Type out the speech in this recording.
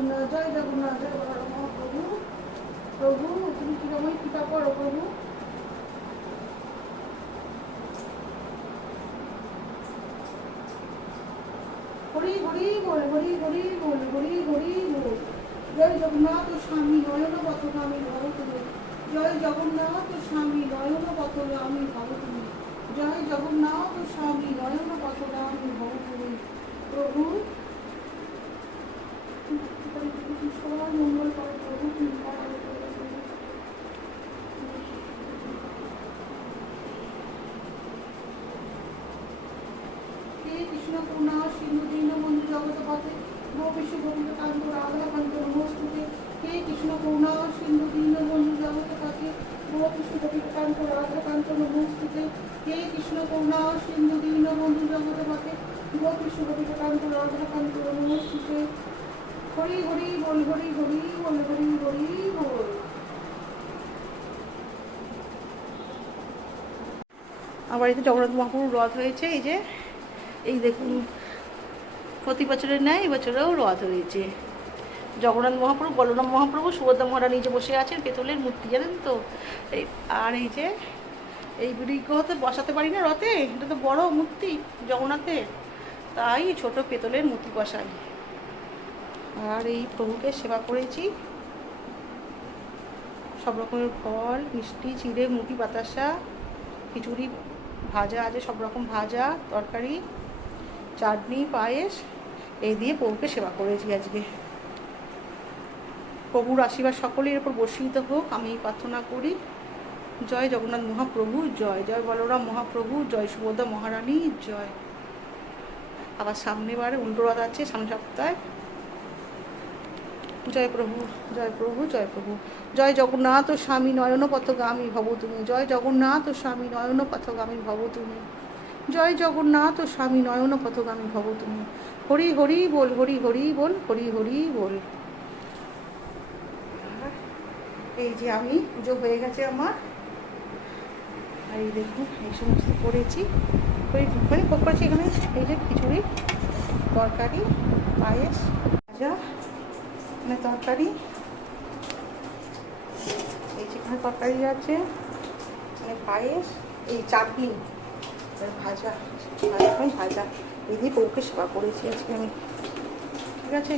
জগন্নাথ, জয় জগন্নাথ, জয় বলরাম মহাপ্রভু। প্রভু তুমি কিরকম কৃপা করো প্রভু। হরি হরি বল, হরি হরি বল, হরি হরি বল। জয় জগন্নাথ স্বামী নয়ন পথগামী ভব তুমি। জয় জগন্নাথ স্বামী নয়ন পথগামী ভব তুমি। জয় জগন্নাথ স্বামী নয়ন পথগামী ভব তুমি। প্রভু সবার মঙ্গল করো প্রভু। হে কৃষ্ণ করুণা সিন্ধু দীনবন্ধু জগৎপথে গোপীশ গোবিন্দ কান্ত রাধা কান্ত নমস্তুতে। হে কৃষ্ণ করুণা সিন্ধু দীনবন্ধু জগৎপথে গোপীশ গোবিন্দ কান্ত রাধা কান্ত নমস্তুতে। হে কৃষ্ণ করুণা সিন্ধু দীনবন্ধু জগৎপথে গোপীশ গোবিন্দ কান্ত রাধা কান্ত নমস্তুতে। হরি হরি বল, হরি হরি বল, হরি হরি বল। আমার বাড়িতে জগন্নাথ মহাপ্রভুর রথ হয়েছে। এই যে এই দেখুন, প্রতি বছরের ন্যায় এবছরেও রথ হয়েছে। জগন্নাথ মহাপ্রভু, বলরাম মহাপ্রভু, সুভদ্রা মহারানী নিচে বসে আছেন, পেতলের মূর্তি, জানেন তো। আর এই যে এই বিগ্রহতে বসাতে পারি না রথে, এটা তো বড় মূর্তি জগন্নাথের, তাই ছোট পেতলের মূর্তি বসাই। আর এই প্রভুকে সেবা করেছি, সব রকমের ফল মিষ্টি চিড়ে মুখি বাতাসা খিচুড়ি ভাজা আছে, সব রকম ভাজা তরকারি চাটনি পায়েস এই দিয়ে প্রভুকে সেবা করেছি আজকে। প্রভুর আশীর্বাদ সকলের উপর বর্ষিত হোক আমি প্রার্থনা করি। জয় জগন্নাথ মহাপ্রভু জয়, জয় বলরাম মহাপ্রভু জয়, সুভদ্রা মহারানী জয়। আবার সামনে বারে উল্টো রথ আছে সামনে সপ্তাহে। জয় প্রভু, জয় প্রভু, জয় প্রভু। জয় জগন্নাথ স্বামী নয়ন পথগামী ভব তুমি। জয় জগন্নাথ স্বামী নয়ন পথগামী ভব তুমি। জয় জগন্নাথ স্বামী নয়ন পথগামী ভব তুমি। হরি হরি বল, হরি হরি বল, হরি হরি বল। এই যে আমি পুজো হয়ে গেছে আমার। আর এই দেখুন এই সমস্ত করেছি, করেছি এখানে। এই যে খিচুড়ি তরকারি পায়েস ভাজা, এখানে তরকারি, এই যেখানে তরকারি আছে, এখানে পায়েস, এই চাটনি ভাজা ভাজা এই দিয়ে বউকে সেবা করেছি আজকে আমি। ঠিক আছে।